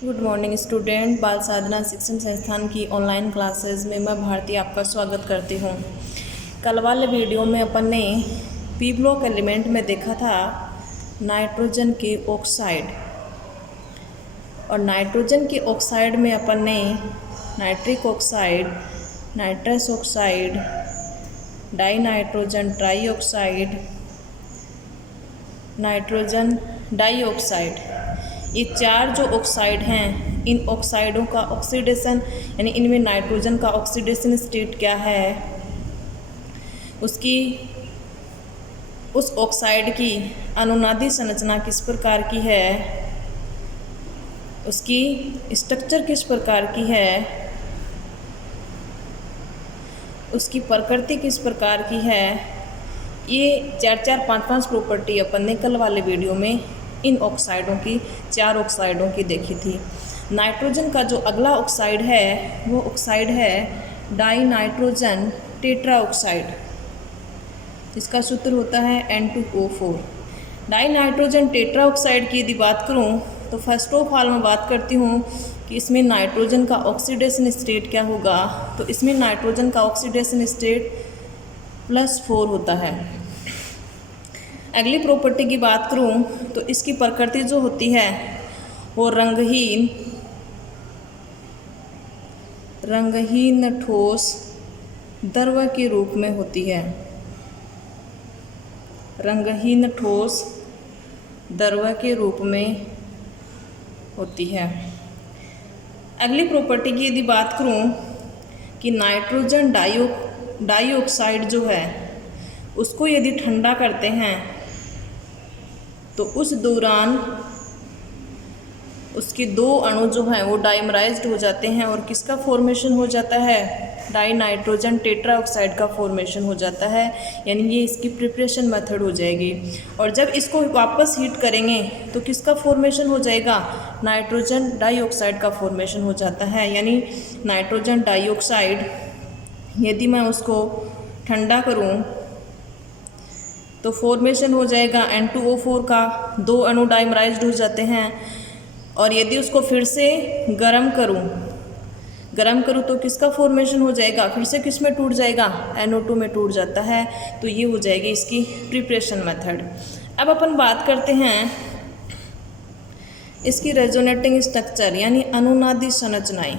Good morning student. बाल साधना शिक्षण संस्थान की ऑनलाइन क्लासेस में मैं भारती आपका स्वागत करती हूँ। कल वाले वीडियो में अपन ने पी ब्लॉक एलिमेंट में देखा था नाइट्रोजन के ऑक्साइड, और नाइट्रोजन के ऑक्साइड में अपन ने nitric oxide, nitrous oxide, die nitrogen trioxide, nitrogen dioxide, ये चार जो ऑक्साइड हैं, इन ऑक्साइडों का ऑक्सीडेशन यानी इनमें नाइट्रोजन का ऑक्सीडेशन स्टेट क्या है, उस ऑक्साइड की अनुनादी संरचना किस प्रकार की है, उसकी स्ट्रक्चर किस प्रकार की है, उसकी प्रकृति किस प्रकार की है, ये चार पाँच प्रॉपर्टी अपन ने कल वाले वीडियो में इन ऑक्साइडों की, चार ऑक्साइडों की देखी थी। नाइट्रोजन का जो अगला ऑक्साइड है वो ऑक्साइड है डाई नाइट्रोजन टेट्रा ऑक्साइड, जिसका सूत्र होता है N2O4। Die nitrogen tetra oxide की यदि बात करूं तो फर्स्ट ऑफ ऑल मैं बात करती हूं कि इसमें नाइट्रोजन का ऑक्सीडेशन स्टेट क्या होगा। तो इसमें नाइट्रोजन का ऑक्सीडेशन स्टेट +4 होता है। अगली प्रॉपर्टी की बात करूं तो इसकी प्रकृति जो होती है वो रंगहीन ठोस द्रव के रूप में होती है। रंगहीन ठोस द्रव के रूप में होती है। अगली प्रॉपर्टी की यदि बात करूं कि नाइट्रोजन डाइऑक्साइड जो है उसको यदि ठंडा करते हैं तो उस दौरान उसके दो अणु जो हैं वो डाइमराइज्ड हो जाते हैं और किसका फॉर्मेशन हो जाता है, डाई नाइट्रोजन टेट्रा ऑक्साइड का फॉर्मेशन हो जाता है। यानी ये इसकी प्रिपरेशन मेथड हो जाएगी। और जब इसको वापस हीट करेंगे तो किसका फॉर्मेशन हो जाएगा, नाइट्रोजन डाइऑक्साइड का फॉर्मेशन हो जाता है। यानी नाइट्रोजन डाइऑक्साइड यदि मैं उसको ठंडा करूं तो फॉर्मेशन हो जाएगा N2O4 का, दो अणु डाइमराइज्ड हो जाते हैं। और यदि उसको फिर से गरम करूं तो किसका फॉर्मेशन हो जाएगा, फिर से किस में टूट जाएगा, NO2 में टूट जाता है। तो ये हो जाएगी इसकी प्रिपरेशन मेथड। अब अपन बात करते हैं इसकी रेजोनेटिंग स्ट्रक्चर यानी अनुनादी संरचनाएं।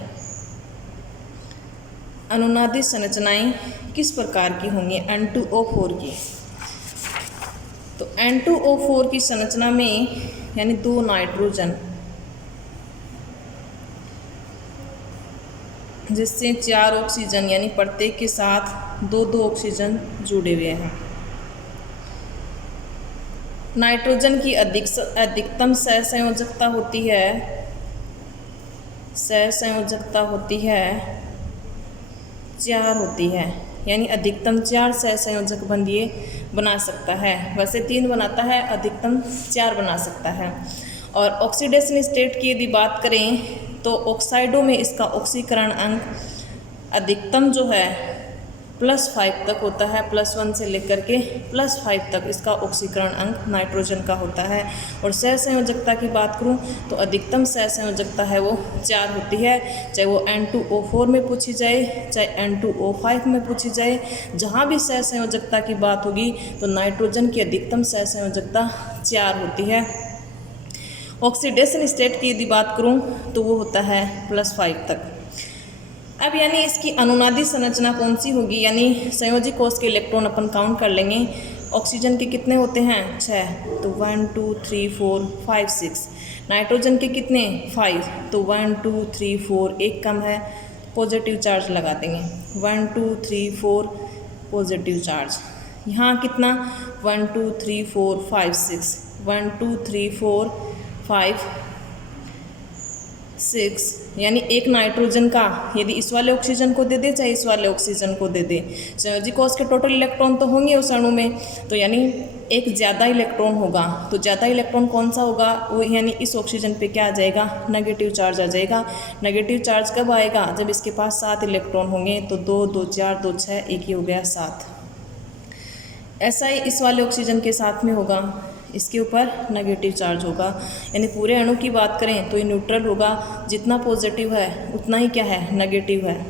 अनुनादी संरचनाएं किस प्रकार की होंगी, N2O4 की। तो N2O4 की संरचना में यानी दो नाइट्रोजन जिससे 4 ऑक्सीजन यानी प्रत्येक के साथ दो ऑक्सीजन जुड़े हुए हैं। नाइट्रोजन की अधिकतम सहसंयोजकता होती है 4 होती है। यानी अधिकतम 4 सहसंयोजक बंध ये बना सकता है। वैसे 3 बनाता है, अधिकतम 4 बना सकता है। और ऑक्सीडेशन स्टेट की यदि बात करें तो ऑक्साइडों में इसका ऑक्सीकरण अंक अधिकतम जो है +5 तक होता है। +1 से लेकर के +5 तक इसका ऑक्सीकरण अंक नाइट्रोजन का होता है। और सहसंयोजकता की बात करूं तो अधिकतम सहसंयोजकता है वो 4 होती है। चाहे वो N2O4 में पूछी जाए, चाहे N2O5 में पूछी जाए, जहां भी सहसंयोजकता की बात होगी तो नाइट्रोजन की अधिकतम सहसंयोजकता 4 होती है। ऑक्सीडेशन स्टेट की यदि बात करूं तो वो होता है +5 तक। अब यानी इसकी अनुनादी संरचना कौन सी होगी, यानी संयोजी कोष के इलेक्ट्रॉन अपन काउंट कर लेंगे। ऑक्सीजन के कितने होते हैं, 6, तो 1 2 3 4 5 6। नाइट्रोजन के कितने, 5, तो 1 2 3 4, एक कम है, पॉजिटिव चार्ज लगा देंगे। 1 2 3 4 पॉजिटिव चार्ज। यहाँ कितना, 1 2 3 4 5 6, 1 2 3 4 5 6। यानी एक नाइट्रोजन का यदि इस वाले ऑक्सीजन को दे दे चाहे इस वाले ऑक्सीजन को दे दे, संयोजी कोष के टोटल इलेक्ट्रॉन तो होंगे उस अणु में, तो यानी एक ज़्यादा इलेक्ट्रॉन होगा। तो ज़्यादा इलेक्ट्रॉन कौन सा होगा, वो यानी इस ऑक्सीजन पे क्या आ जाएगा, नेगेटिव चार्ज आ जाएगा। नेगेटिव चार्ज कब आएगा, जब इसके पास 7 इलेक्ट्रॉन होंगे। तो 2 2 4 2 6, एक ही हो गया 7। ऐसा ही इस वाले ऑक्सीजन के साथ में होगा। इसके ऊपर नेगेटिव चार्ज होगा। यानी पूरे अणु की बात करें तो ये न्यूट्रल होगा, जितना पॉजिटिव है उतना ही क्या है, नेगेटिव है।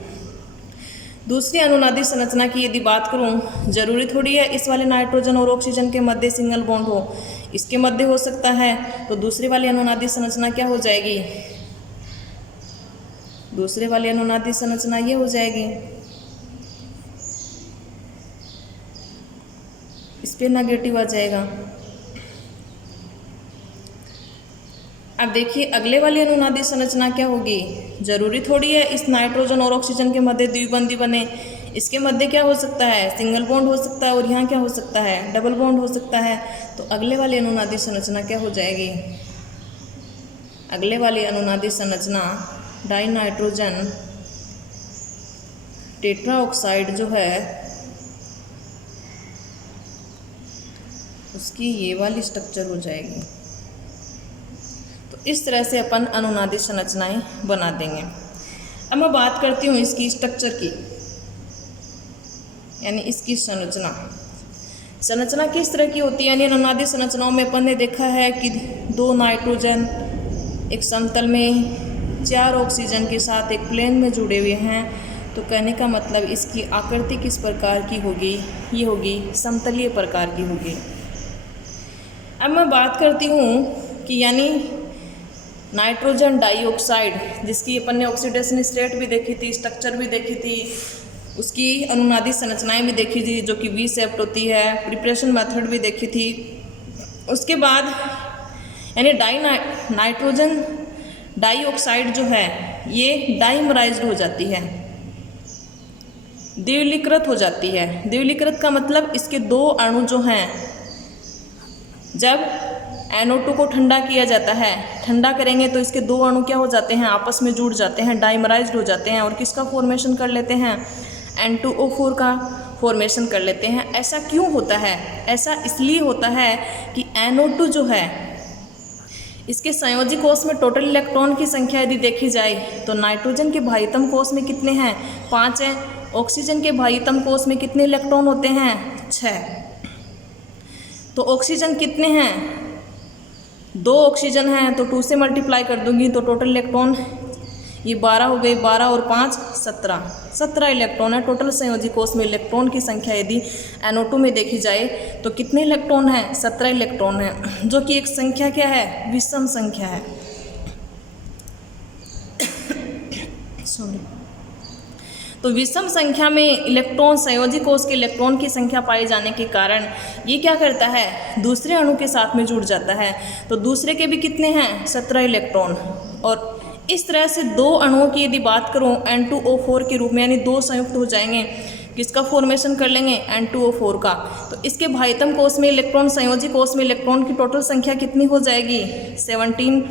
दूसरी अनुनादी संरचना की यदि बात करूं, जरूरी थोड़ी है इस वाले नाइट्रोजन और ऑक्सीजन के मध्य सिंगल बॉन्ड हो, इसके मध्य हो सकता है। तो दूसरी वाली अनुनादी संरचना क्या हो जाएगी, दूसरे वाली अनुनादी संरचना ये हो जाएगी, इस पे नेगेटिव आ जाएगा। अब देखिए अगले वाली अनुनादी संरचना क्या होगी, जरूरी थोड़ी है इस नाइट्रोजन और ऑक्सीजन के मध्य द्विबंधी बने, इसके मध्य क्या हो सकता है, सिंगल बॉन्ड हो सकता है, और यहाँ क्या हो सकता है, डबल बॉन्ड हो सकता है। तो अगले वाली अनुनादी संरचना क्या हो जाएगी, अगले वाली अनुनादी संरचना डाई नाइट्रोजन टेट्रा ऑक्साइड जो है उसकी ये वाली स्ट्रक्चर हो जाएगी। तो इस तरह से अपन अनुनादी संरचनाएं बना देंगे। अब मैं बात करती हूँ इसकी स्ट्रक्चर की, यानी इसकी संरचना किस तरह की होती है। यानी अनुनादी संरचनाओं में अपन ने देखा है कि 2 नाइट्रोजन एक समतल में 4 ऑक्सीजन के साथ एक प्लेन में जुड़े हुए हैं। तो कहने का मतलब इसकी आकृति किस प्रकार की होगी, ये होगी समतलीय प्रकार की होगी। अब मैं बात करती हूँ कि यानी नाइट्रोजन डाइऑक्साइड, जिसकी अपन ने ऑक्सीडेशन स्टेट भी देखी थी, स्ट्रक्चर भी देखी थी, उसकी अनुनादी संरचनाएं भी देखी थी जो कि वी शेप्ड होती है, प्रिपरेशन मेथड भी देखी थी। उसके बाद यानी नाइट्रोजन डाइऑक्साइड जो है ये डाइमराइज्ड हो जाती है, द्विलीकृत हो जाती है। द्विलीकृत का मतलब इसके 2 अणु जो हैं, जब NO2 को ठंडा किया जाता है, ठंडा करेंगे तो इसके 2 अणु क्या हो जाते हैं, आपस में जुड़ जाते हैं, डाइमराइज्ड हो जाते हैं और किसका फॉर्मेशन कर लेते हैं, N2O4 का फॉर्मेशन कर लेते हैं। ऐसा क्यों होता है, ऐसा इसलिए होता है कि NO2 जो है इसके संयोजी कोष में टोटल इलेक्ट्रॉन की संख्या यदि देखी जाए तो नाइट्रोजन के बाह्यतम कोष में कितने हैं, 5 हैं। ऑक्सीजन के बाह्यतम कोष में कितने इलेक्ट्रॉन होते हैं, 6। तो ऑक्सीजन कितने हैं, 2 ऑक्सीजन हैं, तो 2 से मल्टीप्लाई कर दूंगी तो टोटल इलेक्ट्रॉन ये 12 हो गए, 12 और 5 17 इलेक्ट्रॉन है। टोटल संयोजी कोष में इलेक्ट्रॉन की संख्या यदि NO2 में देखी जाए तो कितने इलेक्ट्रॉन हैं, 17 इलेक्ट्रॉन हैं, जो कि एक संख्या क्या है, विषम संख्या है। सॉरी। तो विषम संख्या में इलेक्ट्रॉन, संयोजी कोष के इलेक्ट्रॉन की संख्या पाए जाने के कारण ये क्या करता है, दूसरे अणु के साथ में जुड़ जाता है। तो दूसरे के भी कितने हैं, 17 इलेक्ट्रॉन। और इस तरह से 2 अणुओं की यदि बात करूं N2O4 के रूप में, यानी 2 संयुक्त हो जाएंगे, किसका फॉर्मेशन कर लेंगे, N2O4 का। तो इसके बाह्यतम कोष में इलेक्ट्रॉन, संयोजी कोष में इलेक्ट्रॉन की टोटल संख्या कितनी हो जाएगी, 17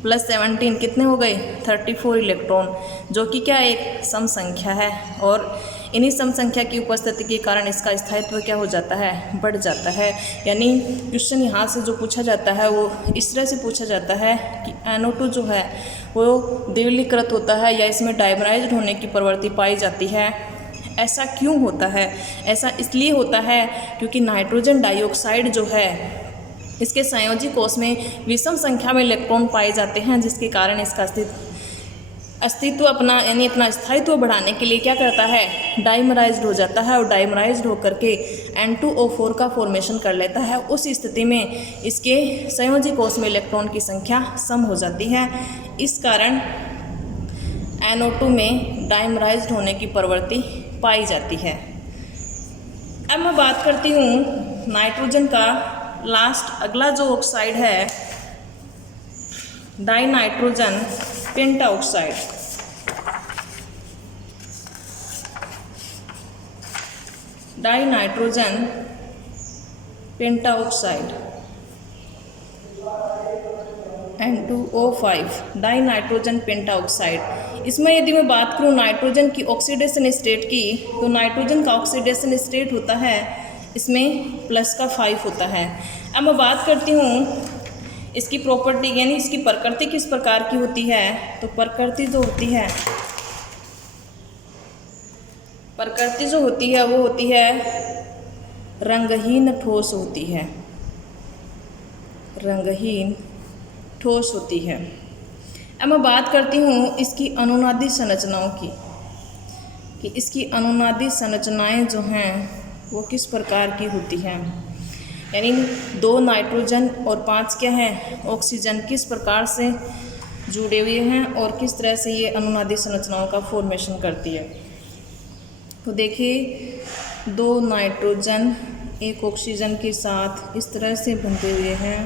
+ 17 कितने हो गए, 34 इलेक्ट्रॉन, जो कि क्या एक सम संख्या है। और इन्हीं सम संख्या की उपस्थिति के कारण इसका स्थायित्व क्या हो जाता है, बढ़ जाता है। यानी क्वेश्चन यहाँ से जो पूछा जाता है वो इस तरह से पूछा जाता है कि NO2 जो है वो द्विलीकृत होता है या इसमें डाइमराइज्ड होने की प्रवृत्ति पाई जाती है। ऐसा क्यों होता है, ऐसा इसलिए होता है क्योंकि नाइट्रोजन डाइऑक्साइड जो है इसके संयोजी कोष में विषम संख्या में इलेक्ट्रॉन पाए जाते हैं, जिसके कारण इसका अस्तित्व अपना यानी अपना स्थायित्व बढ़ाने के लिए क्या करता है, डाइमराइज्ड हो जाता है। और डाइमराइज्ड होकर के N2O4 का फॉर्मेशन कर लेता है। उस स्थिति में इसके संयोजी कोष में इलेक्ट्रॉन की संख्या सम हो जाती है। इस कारण NO2 में डाइमराइज्ड होने की प्रवृत्ति पाई जाती है। अब मैं बात करती हूँ नाइट्रोजन का लास्ट अगला जो ऑक्साइड है, die nitrogen pentoxide. Die nitrogen pentoxide N2O5 die nitrogen pentoxide. इसमें यदि मैं बात करूं नाइट्रोजन की ऑक्सीडेशन स्टेट की, तो नाइट्रोजन का ऑक्सीडेशन स्टेट होता है इसमें +5 होता है। अब मैं बात करती हूँ इसकी प्रॉपर्टी यानी इसकी प्रकृति किस प्रकार की होती है। तो प्रकृति जो होती है वो होती है रंगहीन ठोस होती है। रंगहीन ठोस होती है। अब मैं बात करती हूँ इसकी अनुनादी संरचनाओं की, कि इसकी अनुनादी संरचनाएं जो हैं वो किस प्रकार की होती हैं। यानी 2 नाइट्रोजन और 5 क्या है ऑक्सीजन किस प्रकार से जुड़े हुए हैं और किस तरह से ये अनुनादी संरचनाओं का फॉर्मेशन करती है। तो देखिए 2 नाइट्रोजन 1 ऑक्सीजन के साथ इस तरह से बंधे हुए हैं।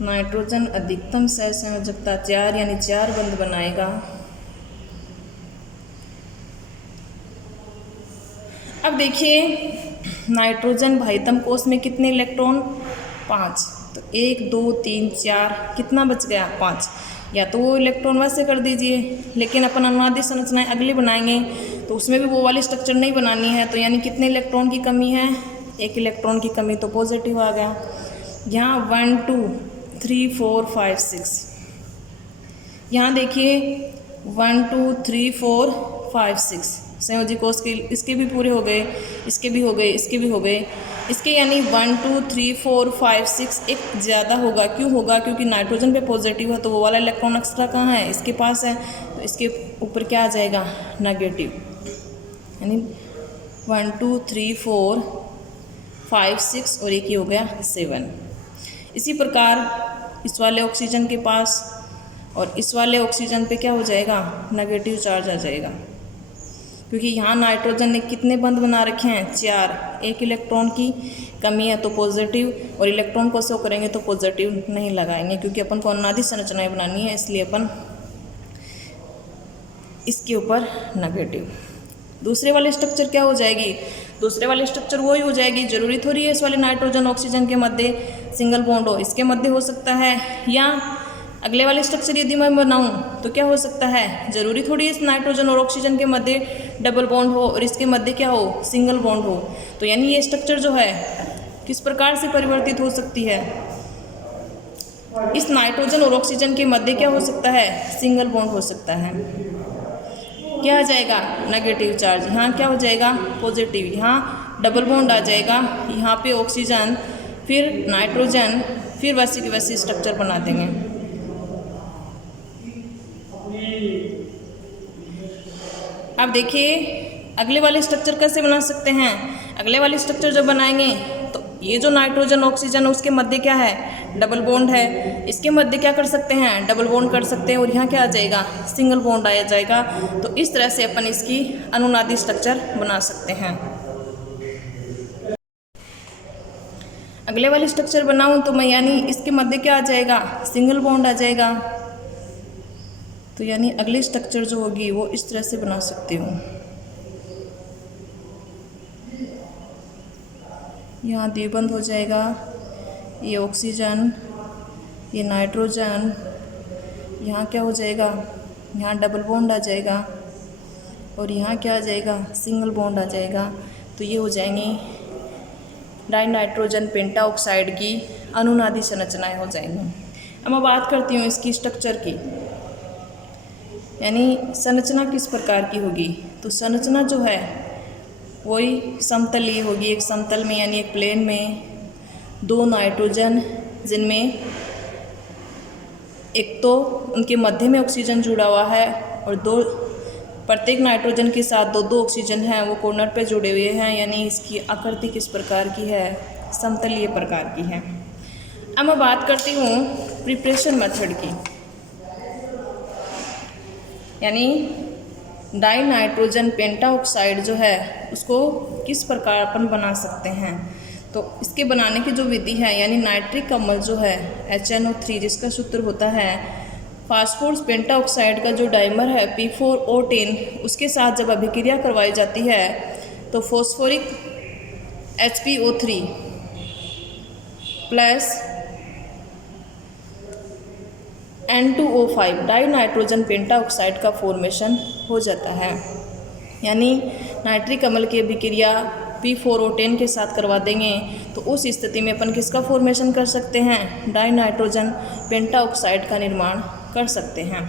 नाइट्रोजन अधिकतम सहसंयोजकता 4 यानी 4 बंध बनाएगा। अब देखिए नाइट्रोजन भाइतम कोष में कितने इलेक्ट्रॉन 5, तो 1 2 3 4 कितना बच गया 5। या तो वो इलेक्ट्रॉन वैसे कर दीजिए, लेकिन अपन अनुनादी संरचनाएं अगली बनाएंगे तो उसमें भी वो वाली स्ट्रक्चर नहीं बनानी है। तो यानी कितने इलेक्ट्रॉन की कमी है 1 इलेक्ट्रॉन की कमी, तो पॉजिटिव आ गया। यहाँ 1 2 3 4 5 6, यहाँ देखिए 1 2 3 4 5 6 संयोजी कोष के इसके भी पूरे हो गए, इसके भी हो गए, इसके भी हो गए, इसके यानी 1 2 3 4 5 6 एक ज़्यादा होगा। क्यों होगा? क्योंकि नाइट्रोजन पे पॉजिटिव है तो वो वाला इलेक्ट्रॉन एक्स्ट्रा कहाँ है इसके पास है, तो इसके ऊपर क्या आ जाएगा नेगेटिव। यानी 1 2 3 4 5 6 और एक ही हो गया 7। इसी प्रकार इस वाले ऑक्सीजन के पास और इस वाले ऑक्सीजन पे क्या हो जाएगा नेगेटिव चार्ज आ जाएगा, क्योंकि यहाँ नाइट्रोजन ने कितने बंध बना रखे हैं 4, 1 इलेक्ट्रॉन की कमी है तो पॉजिटिव, और इलेक्ट्रॉन को शो करेंगे तो पॉजिटिव नहीं लगाएंगे क्योंकि अपन को अनुनादी संरचनाएं बनानी है, इसलिए अपन इसके ऊपर नेगेटिव। दूसरे वाले स्ट्रक्चर क्या हो जाएगी, दूसरे वाले स्ट्रक्चर वही हो जाएगी। जरूरी थोड़ी है इस वाले नाइट्रोजन ऑक्सीजन के मध्य सिंगल बॉन्ड हो, इसके मध्य हो सकता है, या अगले वाले स्ट्रक्चर यदि मैं बनाऊं तो क्या हो सकता है, जरूरी थोड़ी इस नाइट्रोजन और ऑक्सीजन के मध्य डबल बॉन्ड हो और इसके मध्य क्या हो सिंगल बॉन्ड हो। तो यानी ये स्ट्रक्चर जो है किस प्रकार से परिवर्तित हो सकती है, इस नाइट्रोजन और ऑक्सीजन के मध्य क्या हो सकता है सिंगल बॉन्ड हो सकता है। क्या आ जाएगा नेगेटिव चार्ज, यहाँ क्या हो जाएगा पॉजिटिव, यहाँ डबल बॉन्ड आ जाएगा, यहाँ पे ऑक्सीजन फिर नाइट्रोजन फिर वैसे की वैसे स्ट्रक्चर बना देंगे। अब देखिए अगले वाले स्ट्रक्चर कैसे बना सकते हैं। अगले वाले स्ट्रक्चर जब बनाएंगे तो ये जो नाइट्रोजन ऑक्सीजन उसके मध्य क्या है डबल बॉन्ड है, इसके मध्य क्या कर सकते हैं डबल बॉन्ड कर सकते हैं और यहाँ क्या आ जाएगा सिंगल बॉन्ड आ जाएगा। तो इस तरह से अपन इसकी अनुनादी स्ट्रक्चर बना सकते हैं। अगले वाले स्ट्रक्चर बनाऊं तो मैं यानी इसके मध्य क्या आ जाएगा सिंगल बॉन्ड आ जाएगा। तो यानी अगली स्ट्रक्चर जो होगी वो इस तरह से बना सकती हूँ। यहाँ द्विबंध हो जाएगा, ये ऑक्सीजन, ये नाइट्रोजन, यहाँ क्या हो जाएगा यहाँ डबल बॉन्ड आ जाएगा और यहाँ क्या आ जाएगा सिंगल बॉन्ड आ जाएगा। तो ये हो जाएंगी डाई नाइट्रोजन पेंटाऑक्साइड की अनुनादी संरचनाएं हो जाएंगी। अब मैं बात करती हूँ इसकी स्ट्रक्चर की, यानी संरचना किस प्रकार की होगी। तो संरचना जो है वही समतलीय होगी, एक समतल में यानी एक प्लेन में 2 नाइट्रोजन जिनमें एक तो उनके मध्य में ऑक्सीजन जुड़ा हुआ है और 2 प्रत्येक नाइट्रोजन के साथ 2 ऑक्सीजन हैं वो कॉर्नर पे जुड़े हुए हैं। यानी इसकी आकृति किस प्रकार की है समतलीय प्रकार की है। अब मैं बात करती हूँ प्रिपरेशन मेथड की, यानी डाई नाइट्रोजन पेंटाऑक्साइड जो है उसको किस प्रकार अपन बना सकते हैं। तो इसके बनाने की जो विधि है यानी नाइट्रिक अम्ल जो है HNO3 जिसका सूत्र होता है फास्फोरस पेंटाऑक्साइड का जो डाइमर है P4O10 उसके साथ जब अभिक्रिया करवाई जाती है तो phosphoric HPO3 plus N2O5 die nitrogen pentoxide का फॉर्मेशन हो जाता है। यानी नाइट्रिक अम्ल की अभिक्रिया P4O10 के साथ करवा देंगे तो उस स्थिति में अपन किसका फॉर्मेशन कर सकते हैं डाई नाइट्रोजन पेंटाऑक्साइड का निर्माण कर सकते हैं।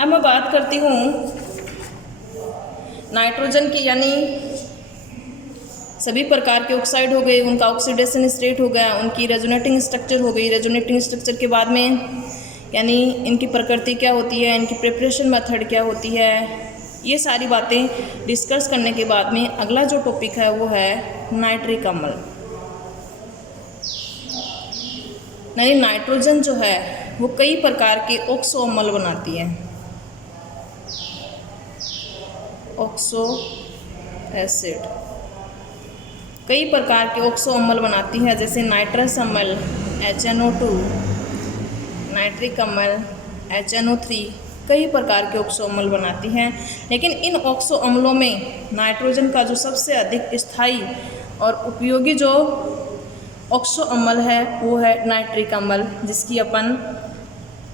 अब मैं बात करती हूँ नाइट्रोजन की यानी सभी प्रकार के ऑक्साइड हो गए, उनका ऑक्सीडेशन स्टेट हो गया, उनकी रेजोनेटिंग स्ट्रक्चर हो गई। रेजोनेटिंग स्ट्रक्चर के बाद में यानी इनकी प्रकृति क्या होती है, इनकी प्रिपरेशन मेथड क्या होती है, ये सारी बातें डिस्कस करने के बाद में अगला जो टॉपिक है वो है नाइट्रिक अम्ल। यानी नाइट्रोजन जो है वो कई प्रकार के ऑक्सो अम्ल बनाती है। ऑक्सो एसिड कई प्रकार के ऑक्सो अम्ल बनाती है, जैसे नाइट्रस अम्ल HNO2, नाइट्रिक अम्ल HNO3, कई प्रकार के ऑक्सो अम्ल बनाती हैं। लेकिन इन ऑक्सो अम्लों में नाइट्रोजन का जो सबसे अधिक स्थायी और उपयोगी जो ऑक्सो अम्ल है वो है नाइट्रिक अम्ल, जिसकी अपन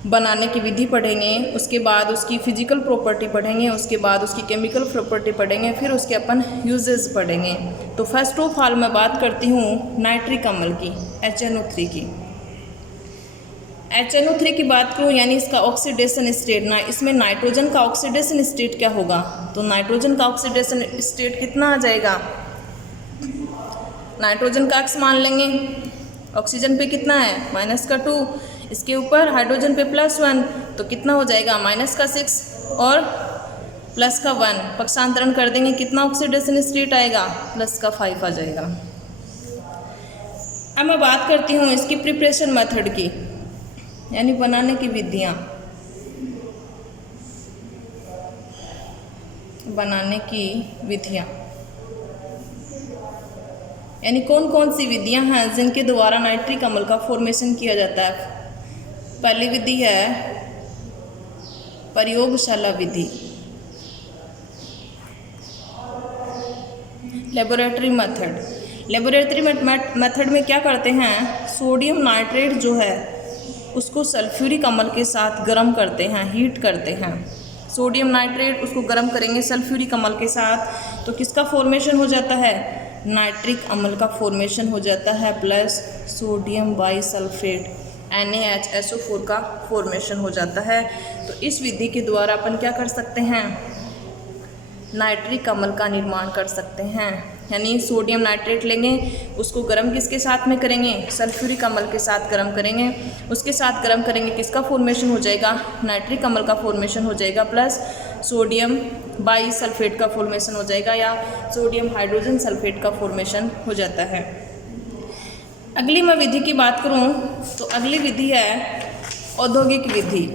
बनाने की विधि पढ़ेंगे, उसके बाद उसकी फिजिकल प्रॉपर्टी पढ़ेंगे, उसके बाद उसकी केमिकल प्रॉपर्टी पढ़ेंगे, फिर उसके अपन यूजेस पढ़ेंगे। तो फर्स्ट ऑफ ऑल मैं बात करती हूँ नाइट्रिक अम्ल की, HNO3 की। HNO3 की बात करूँ यानी इसका ऑक्सीडेशन स्टेट ना, इसमें नाइट्रोजन का ऑक्सीडेशन स्टेट क्या होगा, तो नाइट्रोजन का ऑक्सीडेशन स्टेट कितना आ जाएगा, नाइट्रोजन का x मान लेंगे, ऑक्सीजन पे कितना है -2, इसके ऊपर हाइड्रोजन पे +1, तो कितना हो जाएगा -6 और +1, पक्षांतरण कर देंगे, कितना ऑक्सीडेशन स्टेट आएगा, +5 आ जाएगा। अब मैं बात करती हूँ इसकी प्रिपरेशन मेथड की, यानी बनाने की विधियाँ। बनाने की विधियाँ यानी कौन कौन सी विधियाँ हैं जिनके द्वारा नाइट्रिक अम्ल का फॉर्मेशन किया जाता है। पहली विधि है प्रयोगशाला विधि, लेबोरेटरी मेथड। लेबोरेटरी मेथड में क्या करते हैं, सोडियम नाइट्रेट जो है उसको सल्फ्यूरिक अम्ल के साथ गर्म करते हैं, हीट करते हैं। सोडियम नाइट्रेट उसको गर्म करेंगे सल्फ्यूरिक अम्ल के साथ, तो किसका फॉर्मेशन हो जाता है, नाइट्रिक अम्ल का फॉर्मेशन हो जाता है, प्लस सोडियम बाइसल्फेट NaHSO4 का फॉर्मेशन हो जाता है। तो इस विधि के द्वारा अपन क्या कर सकते हैं, नाइट्रिक अम्ल का निर्माण कर सकते हैं। यानी सोडियम नाइट्रेट लेंगे, उसको गर्म किसके साथ में करेंगे, सल्फ्यूरिक अम्ल के साथ गर्म करेंगे, उसके साथ गर्म करेंगे, किसका फॉर्मेशन हो जाएगा, नाइट्रिक अम्ल का फॉर्मेशन हो जाएगा, प्लस सोडियम बाइसल्फेट का फॉर्मेशन हो जाएगा, या सोडियम हाइड्रोजन सल्फेट का फॉर्मेशन हो जाता है। अगली मैं विधि की बात करूं तो अगली विधि है औद्योगिक विधि।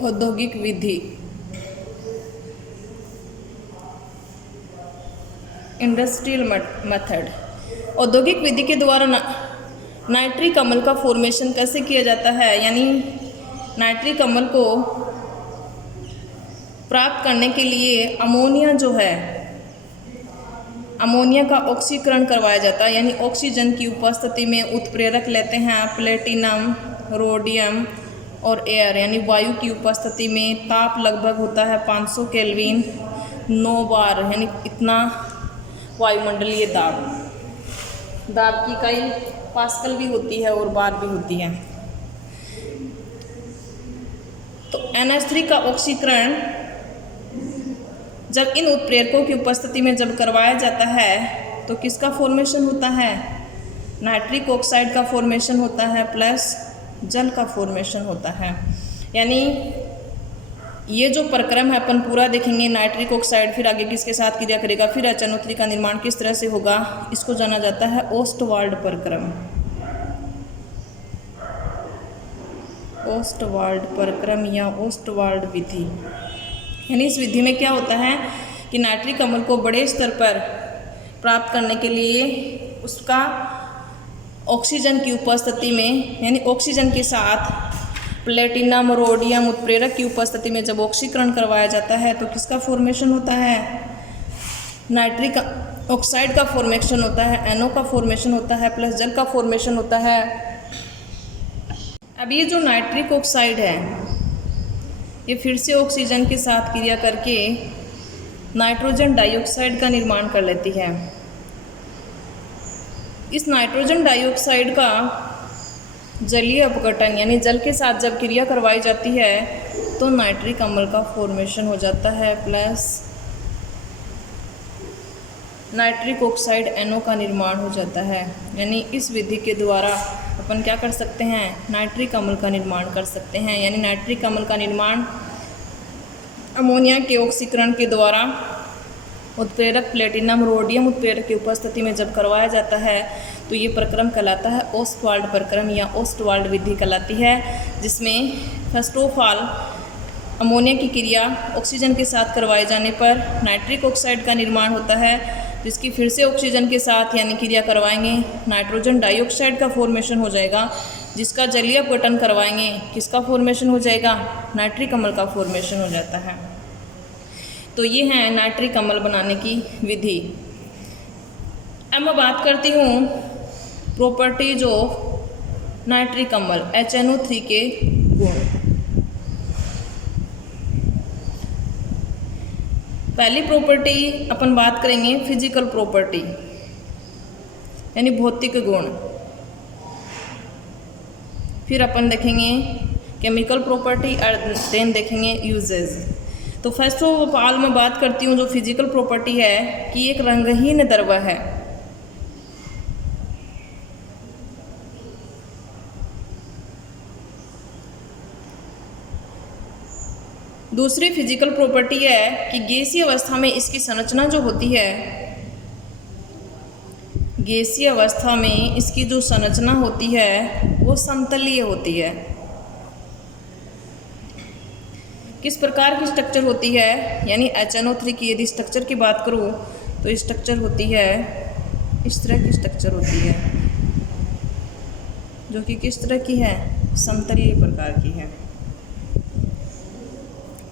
औद्योगिक विधि इंडस्ट्रियल मेथड। औद्योगिक विधि के द्वारा नाइट्रिक अम्ल का फॉर्मेशन कैसे किया जाता है, यानी नाइट्रिक अम्ल को प्राप्त करने के लिए अमोनिया जो है, अमोनिया का ऑक्सीकरण करवाया जाता है, यानी ऑक्सीजन की उपस्थिति में उत्प्रेरक लेते हैं प्लेटिनम, रोडियम और एयर, यानी वायु की उपस्थिति में ताप लगभग होता है 500 केल्विन, 9 बार, यानी इतना वायुमंडलीय दाब की इकाई पास्कल भी होती है और बार भी होती है। तो NH3 का ऑक्सीकरण जब इन उत्प्रेरकों की उपस्थिति में जब करवाया जाता है तो किसका फॉर्मेशन होता है, नाइट्रिक ऑक्साइड का फॉर्मेशन होता है, प्लस जल का फॉर्मेशन होता है। यानी ये जो प्रक्रम है अपन पूरा देखेंगे, नाइट्रिक ऑक्साइड फिर आगे किसके साथ क्रिया करेगा, फिर HNO3 का निर्माण किस तरह से होगा, इसको जाना जाता है ओस्टवाल्ड प्रक्रम। ओस्टवाल्ड प्रक्रम या ओस्टवाल्ड विधि। यानी इस विधि में क्या होता है कि नाइट्रिक अम्ल को बड़े स्तर पर प्राप्त करने के लिए उसका ऑक्सीजन की उपस्थिति में, यानी ऑक्सीजन के साथ प्लेटिनम, रोडियम उत्प्रेरक की उपस्थिति में जब ऑक्सीकरण करवाया जाता है तो किसका फॉर्मेशन होता है, नाइट्रिक ऑक्साइड का फॉर्मेशन होता है, NO का फॉर्मेशन होता है, प्लस जल का फॉर्मेशन होता है। अब ये जो नाइट्रिक ऑक्साइड है ये फिर से ऑक्सीजन के साथ क्रिया करके नाइट्रोजन डाइऑक्साइड का निर्माण कर लेती है। इस नाइट्रोजन डाइऑक्साइड का जलीय अपघटन यानी जल के साथ जब क्रिया करवाई जाती है तो नाइट्रिक अम्ल का फॉर्मेशन हो जाता है, प्लस नाइट्रिक ऑक्साइड NO का निर्माण हो जाता है। यानी इस विधि के द्वारा अपन क्या कर सकते हैं, नाइट्रिक अम्ल का निर्माण कर सकते हैं। यानी नाइट्रिक अम्ल का निर्माण अमोनिया के ऑक्सीकरण के द्वारा उत्प्रेरक प्लेटिनम रोडियम उत्प्रेरक की उपस्थिति में जब करवाया जाता है तो ये प्रक्रम कहलाता है ओस्टवाल्ड प्रक्रम या ओस्टवाल्ड विधि कहलाती है, जिसमें फर्स्ट ऑफ ऑल अमोनिया की क्रिया ऑक्सीजन के साथ करवाए जाने पर नाइट्रिक ऑक्साइड का निर्माण होता है, जिसकी फिर से ऑक्सीजन के साथ यानी क्रिया करवाएंगे नाइट्रोजन डाइऑक्साइड का फॉर्मेशन हो जाएगा, जिसका जलीय अपघटन करवाएंगे किसका फॉर्मेशन हो जाएगा, नाइट्रिक अम्ल का फॉर्मेशन हो जाता है। तो ये है नाइट्रिक अम्ल बनाने की विधि। अब मैं बात करती हूँ प्रॉपर्टीज ऑफ नाइट्रिक अम्ल HNO3 के गुण। पहली प्रॉपर्टी अपन बात करेंगे फिजिकल प्रॉपर्टी यानी भौतिक गुण। फिर अपन देखेंगे केमिकल प्रॉपर्टी और देन देखेंगे यूजेज। तो फर्स्ट ऑफ ऑल मैं बात करती हूँ जो फिजिकल प्रॉपर्टी है कि एक रंगहीन द्रव है। दूसरी फिजिकल प्रॉपर्टी है कि गैसीय अवस्था में इसकी संरचना जो होती है, गैसीय अवस्था में इसकी जो संरचना होती है वो समतलीय होती है। किस प्रकार की स्ट्रक्चर होती है, यानी HNO3 की यदि स्ट्रक्चर की बात करूँ तो स्ट्रक्चर होती है इस तरह की स्ट्रक्चर होती है, जो कि किस तरह की है, समतलीय प्रकार की है।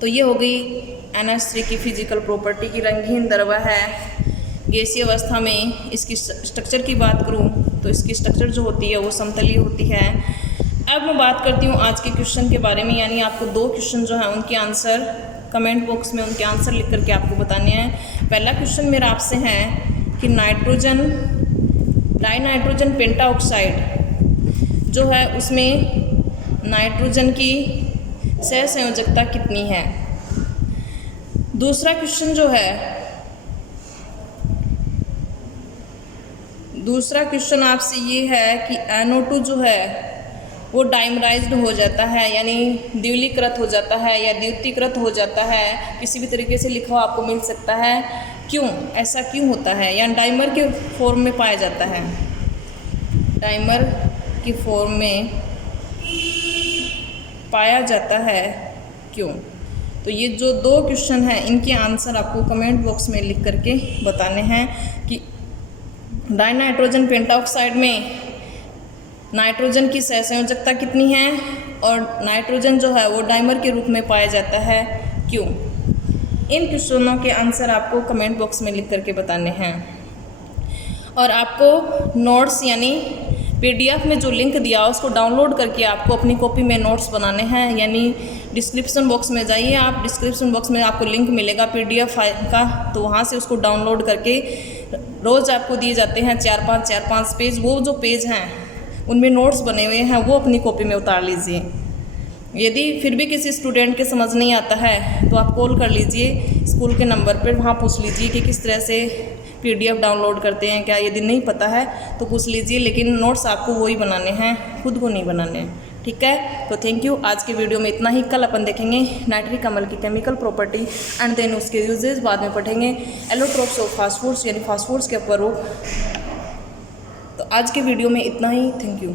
तो ये हो गई NH3 की फिजिकल प्रॉपर्टी की रंगहीन द्रव है। गैसीय अवस्था में इसकी स्ट्रक्चर की बात करूँ तो इसकी स्ट्रक्चर जो होती है वो समतलीय होती है। अब मैं बात करती हूँ आज के क्वेश्चन के बारे में, यानी आपको 2 क्वेश्चन जो हैं उनके आंसर कमेंट बॉक्स में उनके आंसर लिख करके आपको बताने हैं। पहला क्वेश्चन मेरा आपसे है कि नाइट्रोजन डाइनाइट्रोजन पेंटाऑक्साइड जो है उसमें नाइट्रोजन की सहसंयोजकता कितनी है। दूसरा क्वेश्चन जो है, दूसरा क्वेश्चन आपसे ये है कि NO2 जो है वो डाइमराइज्ड हो जाता है, यानी द्विलीकृत हो जाता है या द्वितीकृत हो जाता है, किसी भी तरीके से लिखा हुआ आपको मिल सकता है। क्यों, ऐसा क्यों होता है, या डाइमर के फॉर्म में पाया जाता है, डाइमर की फॉर्म में पाया जाता है क्यों। तो ये जो 2 क्वेश्चन हैं इनके आंसर आपको कमेंट बॉक्स में लिख करके बताने हैं कि डाइनाइट्रोजन पेंटाऑक्साइड में नाइट्रोजन की सहसंयोजकता कितनी है और नाइट्रोजन जो है वो डाइमर के रूप में पाया जाता है क्यों। इन क्वेश्चनों के आंसर आपको कमेंट बॉक्स में लिख करके बताने हैं। और आपको नोट्स यानी PDF में जो लिंक दिया उसको डाउनलोड करके आपको अपनी कॉपी में नोट्स बनाने हैं, यानी डिस्क्रिप्शन बॉक्स में जाइए आप, डिस्क्रिप्शन बॉक्स में आपको लिंक मिलेगा PDF फाइल का, तो वहाँ से उसको डाउनलोड करके रोज़ आपको दिए जाते हैं 4-5 पेज। वो जो पेज हैं उनमें नोट्स बने हुए हैं वो अपनी कॉपी में उतार लीजिए। यदि फिर भी किसी स्टूडेंट के समझ नहीं आता है तो आप कॉल कर लीजिए स्कूल के नंबर पर, वहाँ पूछ लीजिए कि किस तरह से PDF डाउनलोड करते हैं क्या। यदि नहीं पता है तो पूछ लीजिए, लेकिन नोट्स आपको वही बनाने हैं, खुद को नहीं बनाने हैं, ठीक है। तो थैंक यू, आज के वीडियो में इतना ही। कल अपन देखेंगे नाइट्रिक अम्ल की केमिकल प्रॉपर्टी एंड देन उसके यूजेज, बाद में पढ़ेंगे एलोट्रोप्स ऑफ फास्ट फूड्स यानी फास्ट फूड्स के प्रयोग। तो आज के वीडियो में इतना ही, थैंक यू।